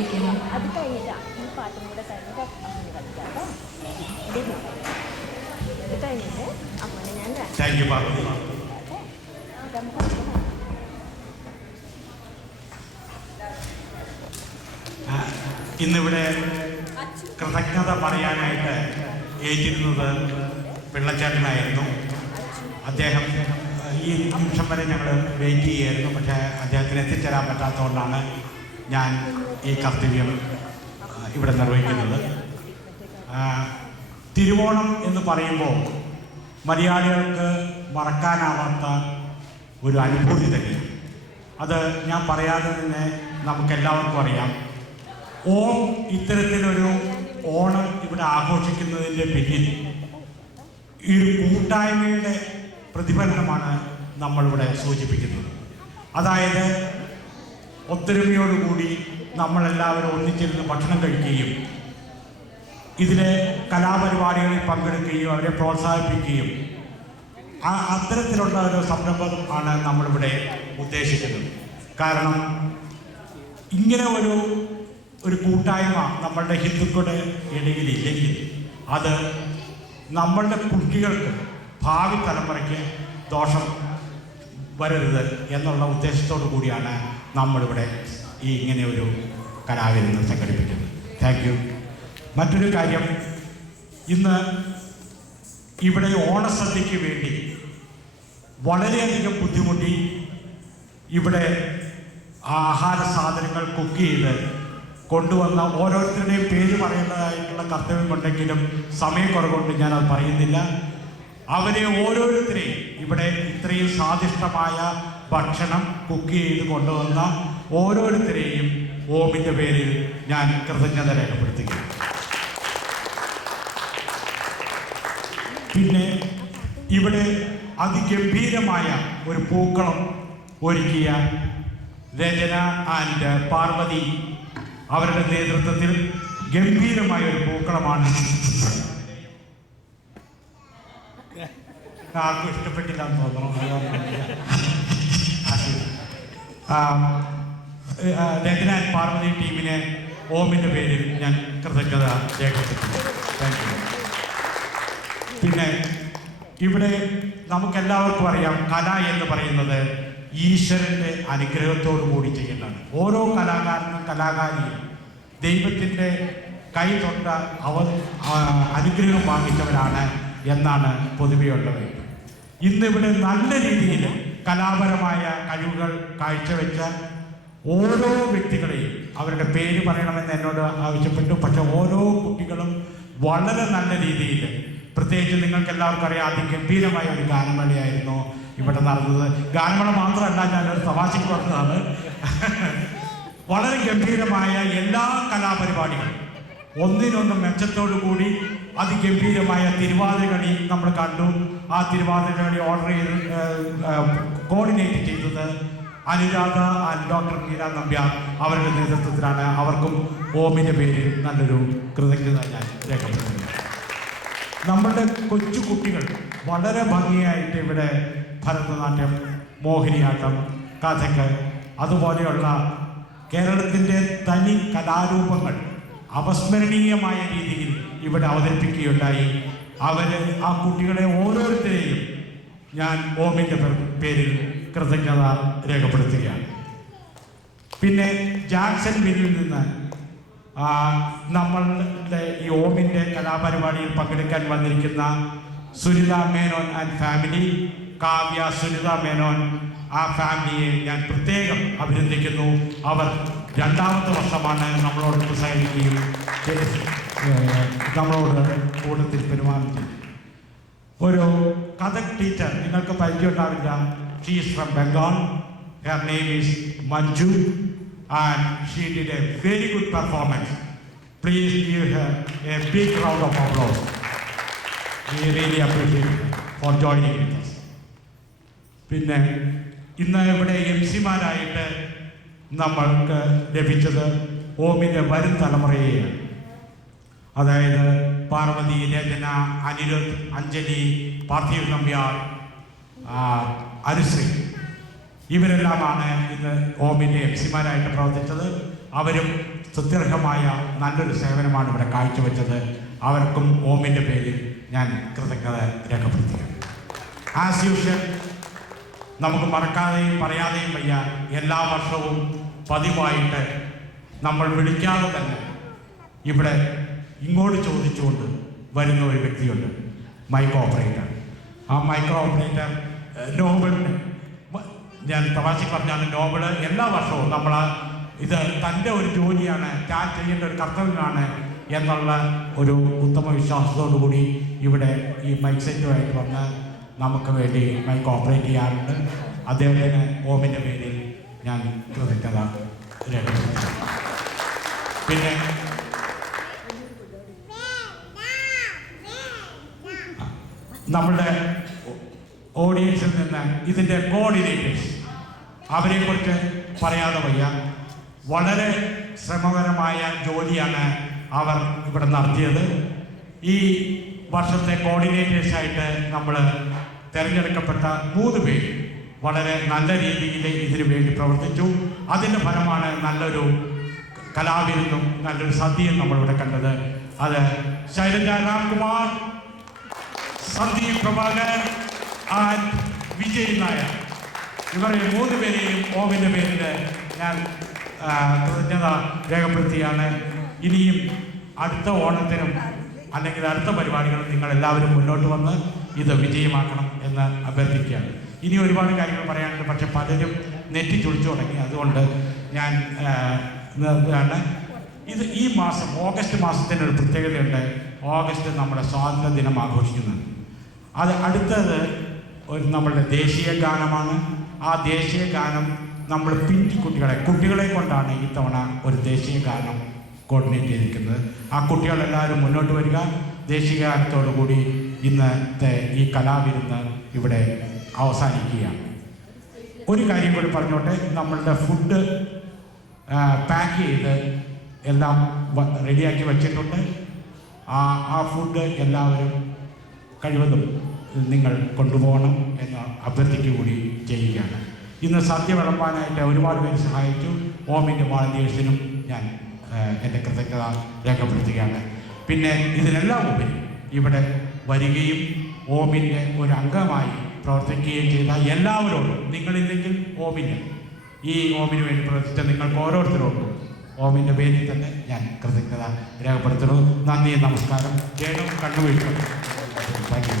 ഇരിക്കുന്നു. അത് കഴിഞ്ഞിട്ടാണ് ഈ പാട്ടും കൂടെ കഴിഞ്ഞിട്ട് അമ്മനെ കളിക്കാം കേട്ടോ. ഇത് കഴിഞ്ഞിട്ട് അമ്മനെ ഞാൻ ഇന്നിവിടെ കൃതജ്ഞത പറയാനായിട്ട് ഏറ്റിരുന്നത് പിള്ളച്ചേട്ടനായിരുന്നു. അദ്ദേഹം ഈ നിമിഷം വരെ ഞങ്ങൾ വെയിറ്റ് ചെയ്യായിരുന്നു. പക്ഷേ അദ്ദേഹത്തിന് എത്തിച്ചേരാൻ പറ്റാത്തതുകൊണ്ടാണ് ഞാൻ ഈ കർത്തവ്യം ഇവിടെ നിർവഹിക്കുന്നത്. തിരുവോണം എന്ന് പറയുമ്പോൾ മലയാളികൾക്ക് മറക്കാനാവാത്ത ഒരു അനുഭൂതി തന്നെയാണ്. അത് ഞാൻ പറയാതെ തന്നെ നമുക്കെല്ലാവർക്കും അറിയാം. ഇത്തരത്തിലൊരു ഓണം ഇവിടെ ആഘോഷിക്കുന്നതിൻ്റെ പിന്നിൽ ഈ ഒരു കൂട്ടായ്മയുടെ പ്രതിഫലനമാണ് നമ്മളിവിടെ സൂചിപ്പിക്കുന്നത്. അതായത് ഒത്തൊരുമയോടുകൂടി നമ്മളെല്ലാവരും ഒന്നിച്ചിരുന്ന് ഭക്ഷണം കഴിക്കുകയും ഇതിലെ കലാപരിപാടികളിൽ പങ്കെടുക്കുകയും അവരെ പ്രോത്സാഹിപ്പിക്കുകയും അത്തരത്തിലുള്ള ഒരു സംരംഭം ആണ് നമ്മളിവിടെ ഉദ്ദേശിക്കുന്നത്. കാരണം ഇങ്ങനെ ഒരു കൂട്ടായ്മ നമ്മളുടെ ഹിന്ദുക്കളുടെ ഇടയിലില്ലെങ്കിൽ അത് നമ്മളുടെ കുട്ടികൾക്ക് ഭാവി തലമുറയ്ക്ക് ദോഷം വരരുത് എന്നുള്ള ഉദ്ദേശത്തോടു കൂടിയാണ് നമ്മളിവിടെ ഇങ്ങനെ ഒരു കലാവിരുന്ന് സംഘടിപ്പിക്കുന്നത്. Thank you. മറ്റൊരു കാര്യം, ഇന്ന് ഇവിടെ ഓണസദ്യയ്ക്ക് വേണ്ടി വളരെയധികം ബുദ്ധിമുട്ടി ഇവിടെ ആഹാര സാധനങ്ങൾ കുക്ക് ചെയ്ത് കൊണ്ടുവന്ന ഓരോരുത്തരുടെയും പേര് പറയേണ്ടതായിട്ടുള്ള കർത്തവ്യമുണ്ടെങ്കിലും സമയക്കുറവുകൊണ്ട് ഞാനത് പറയുന്നില്ല. അവരെ ഓരോരുത്തരെയും ഇവിടെ ഇത്രയും സ്വാദിഷ്ടമായ ഭക്ഷണം കുക്ക് ചെയ്ത് കൊണ്ടുവന്ന ഓരോരുത്തരെയും ഓമിൻ്റെ പേരിൽ ഞാൻ കൃതജ്ഞത രേഖപ്പെടുത്തുകയാണ്. പിന്നെ ഇവിടെ അതിഗംഭീരമായ ഒരു പൂക്കളം ഒരുക്കിയ രചന ആൻഡ് പാർവതി അവരുടെ നേതൃത്വത്തിൽ ഗംഭീരമായ ഒരു പൂക്കളമാണ്. ആർക്കും ഇഷ്ടപ്പെട്ടില്ല എന്ന് തോന്നണം. രചന ആൻഡ് പാർവതി ടീമിനെ ഓമിൻ്റെ പേരിൽ ഞാൻ കൃതജ്ഞത രേഖപ്പെടുത്തുന്നു. Thank you. പിന്നെ ഇവിടെ നമുക്കെല്ലാവർക്കും അറിയാം, കല എന്ന് പറയുന്നത് ഈശ്വരൻ്റെ അനുഗ്രഹത്തോടു കൂടി ചെയ്യേണ്ടതാണ്. ഓരോ കലാകാരനും കലാകാരിയും ദൈവത്തിൻ്റെ കൈ തൊട്ട അനുഗ്രഹം വാങ്ങിച്ചവരാണ് എന്നാണ് പൊതുവെയുള്ളത്. ഇന്നിവിടെ നല്ല രീതിയിൽ കലാപരമായ കഴിവുകൾ കാഴ്ചവെച്ച ഓരോ വ്യക്തികളെയും അവരുടെ പേര് പറയണമെന്ന് എന്നോട് ആവശ്യപ്പെട്ടു. പക്ഷെ ഓരോ കുട്ടികളും വളരെ നല്ല രീതിയിൽ, പ്രത്യേകിച്ച് നിങ്ങൾക്ക് എല്ലാവർക്കും അറിയാം, അതിഗംഭീരമായ ഒരു ഗാനമേളയായിരുന്നു ഇവിടെ നടന്നത്. ഗാനമേള മാത്രമല്ല, ഞാനൊരു തമാശയ്ക്ക് പറഞ്ഞതാണ്. വളരെ ഗംഭീരമായ എല്ലാ കലാപരിപാടികളും ഒന്നിനൊന്നും മെച്ചത്തോടു കൂടി അതിഗംഭീരമായ തിരുവാതിരകളി നമ്മൾ കണ്ടു. ആ തിരുവാതിരകളി കോർഡിനേറ്റ് ചെയ്തത് അനുരാധ ആൻഡ് ഡോക്ടർ മീര നമ്പ്യാർ അവരുടെ നേതൃത്വത്തിലാണ്. അവർക്കും ഓമിൻ്റെ പേരിൽ നല്ലൊരു കൃതജ്ഞത ഞാൻ രേഖപ്പെടുത്തുന്നു. നമ്മളുടെ കൊച്ചു കുട്ടികൾ വളരെ ഭംഗിയായിട്ട് ഇവിടെ ഭരതനാട്യം, മോഹിനിയാട്ടം, കഥക്, അതുപോലെയുള്ള കേരളത്തിൻ്റെ തനി കലാരൂപങ്ങൾ അപസ്മരണീയമായ രീതിയിൽ ഇവിടെ അവതരിപ്പിക്കുകയുണ്ടായി. ആ കുട്ടികളെ ഓരോരുത്തരെയും ഞാൻ ഓമിൻ്റെ പേരിൽ കൃതജ്ഞത രേഖപ്പെടുത്തുകയാണ്. പിന്നെ ജാക്സൺ വില്ലിൽ നിന്ന് നമ്മളുടെ ഈ ഓമിൻ്റെ കലാപരിപാടിയിൽ പങ്കെടുക്കാൻ വന്നിരിക്കുന്ന സുനിത മേനോൻ ആൻഡ് ഫാമിലി, കാവ്യ, സുനിത മേനോൻ, ആ ഫാമിലിയെ ഞാൻ പ്രത്യേകം അഭിനന്ദിക്കുന്നു. അവർ രണ്ടാമത്തെ വർഷമാണ് നമ്മളോട് സഹകരിക്കുകയും നമ്മളോട് കൂട്ടത്തിൽ പെരുമാറുകയും. ഒരു കഥക് ടീച്ചർ നിങ്ങൾക്ക് പരിചയമുണ്ടാവില്ല. She is from Bengal. Her name is Manju and she did a very good performance. Please give her a big round of applause. We really appreciate her for joining with us. പിന്നെ ഇന്ന് ഇവിടെ MC-മാരായിട്ട് നമ്മൾക്ക് ലഭിച്ചത് ഓമിൻ്റെ വരും തലമുറയെയാണ്. അതായത് പാർവതി, രചന, അനിരുദ്ധ്, അഞ്ജലി, പാർത്ഥിവ് നമ്പ്യാർ, അനുശ്രീ, ഇവരെല്ലാമാണ് ഇന്ന് ഓമിൻ്റെ MC-മാരായിട്ട് പ്രവർത്തിച്ചത്. അവരും സ്തുത്യർഹമായ നല്ലൊരു സേവനമാണ് ഇവിടെ കാഴ്ചവെച്ചത്. അവർക്കും ഓമിൻ്റെ പേരിൽ ഞാൻ കൃതജ്ഞത രേഖപ്പെടുത്തുകയാണ്. ആസ് യൂഷ്വൽ നമുക്ക് മറക്കാതെയും പറയാതെയും വയ്യ, എല്ലാ വർഷവും പതിവായിട്ട് നമ്മൾ വിളിക്കാതെ തന്നെ ഇവിടെ ഇങ്ങോട്ട് ചോദിച്ചുകൊണ്ട് വരുന്ന ഒരു വ്യക്തിയുണ്ട്, മൈക്ക് ഓപ്പറേറ്റർ. ആ മൈക്രോ ഓപ്പറേറ്റർ നോബിളിന് ഞാൻ തമാശക്ക് പറഞ്ഞാൽ നോബിള് എല്ലാ വർഷവും നമ്മൾ ഇത് തൻ്റെ ഒരു ജോലിയാണ്, താൻ ചെയ്യേണ്ട ഒരു കർത്തവ്യമാണ് എന്നുള്ള ഒരു ഉത്തമ വിശ്വാസത്തോടു കൂടി ഇവിടെ ഈ മൈക്ക് സെറ്റുമായിട്ട് വന്ന് നമുക്ക് വേണ്ടി മൈക്ക് ഓപ്പറേറ്റ് ചെയ്യാറുണ്ട്. അദ്ദേഹത്തിന് ഓമിൻ്റെ പേരിൽ ഞാൻ കൃതജ്ഞത രേഖപ്പെടുത്തുന്നു. പിന്നെ നമ്മളുടെ ഓഡിയൻസിൽ നിന്ന് ഇതിൻ്റെ കോർഡിനേറ്റേഴ്സ്, അവരെക്കുറിച്ച് പറയാതെ വയ്യ. വളരെ ശ്രമകരമായ ജോലിയാണ് അവർ ഇവിടെ നടത്തിയത്. ഈ വർഷത്തെ കോർഡിനേറ്റേഴ്സായിട്ട് നമ്മൾ തിരഞ്ഞെടുക്കപ്പെട്ട 3 പേര് വളരെ നല്ല രീതിയിൽ ഇതിനു വേണ്ടി പ്രവർത്തിച്ചു. അതിൻ്റെ ഫലമാണ് നല്ലൊരു കലാവിരുന്നും നല്ലൊരു സദ്യയും നമ്മളിവിടെ കണ്ടത്. അത് ശൈലജ രാംകുമാർ, സന്ദീപ് പ്രഭാകർ ആൻഡ് വിജയ് നായർ. ഇവരെ 3 പേരെയും ഓമിൻ്റെ പേരിൽ ഞാൻ കൃതജ്ഞത രേഖപ്പെടുത്തിയാണ്. ഇനിയും അടുത്ത ഓണത്തിനും അല്ലെങ്കിൽ അടുത്ത പരിപാടികളും നിങ്ങളെല്ലാവരും മുന്നോട്ട് വന്ന് ഇത് വിജയമാക്കണം എന്ന് അഭ്യർത്ഥിക്കുകയാണ്. ഇനി ഒരുപാട് കാര്യങ്ങൾ പറയാനുണ്ട്, പക്ഷെ പലരും നെറ്റി ചുളിച്ചു തുടങ്ങി. അതുകൊണ്ട് ഞാൻ നിർത്തുകയാണ്. ഇത് ഈ മാസം ഓഗസ്റ്റ് മാസത്തിനൊരു പ്രത്യേകതയുണ്ട്. ഓഗസ്റ്റ് നമ്മുടെ സ്വാതന്ത്ര്യ ദിനം ആഘോഷിക്കുന്നത്. അത് അടുത്തത് നമ്മളുടെ ദേശീയ ഗാനമാണ്. ആ ദേശീയ ഗാനം നമ്മൾ കുട്ടികളെ കൊണ്ടാണ് ഇത്തവണ ഒരു ദേശീയ ഗാനം കോർഡിനേറ്റ് ചെയ്തിരിക്കുന്നത്. ആ കുട്ടികളെല്ലാവരും മുന്നോട്ട് വരിക. ദേശീയ ഗാനത്തോടു കൂടി ഇന്നത്തെ ഈ കലാവിരുന്ന് ഇവിടെ അവസാനിക്കുകയാണ്. ഒരു കാര്യം കൂടി പറഞ്ഞോട്ടെ, നമ്മളുടെ ഫുഡ് പാക്ക് ചെയ്ത് എല്ലാം റെഡിയാക്കി വച്ചിട്ടുണ്ട്. ആ ഫുഡ് എല്ലാവരും കഴിവതും നിങ്ങൾ കൊണ്ടുപോകണം എന്ന് അഭ്യർത്ഥിക്കുക കൂടി ചെയ്യുകയാണ്. ഇന്ന് സദ്യ വിളമ്പാനായിട്ട് ഒരുപാട് പേര് സഹായിച്ചു. ഓമിൻ്റെ വോളണ്ടിയേഴ്സിനും ഞാൻ എൻ്റെ കൃതജ്ഞത രേഖപ്പെടുത്തുകയാണ്. പിന്നെ ഇതിനെല്ലാം ഉപരി ഇവിടെ വരികയും ഓമിൻ്റെ ഒരു അംഗമായി പ്രവർത്തിക്കുകയും ചെയ്ത എല്ലാവരോടും, നിങ്ങളില്ലെങ്കിൽ ഓമിന്, ഈ ഓമിന് വേണ്ടി പ്രവർത്തിച്ച നിങ്ങൾക്ക് ഓരോരുത്തരോടും ഓമിൻ്റെ പേരിൽ തന്നെ ഞാൻ കൃതജ്ഞത രേഖപ്പെടുത്തുന്നു. നന്ദി, നമസ്കാരം. ജയനും കണ്ണുവീഴ്ച. Thank U.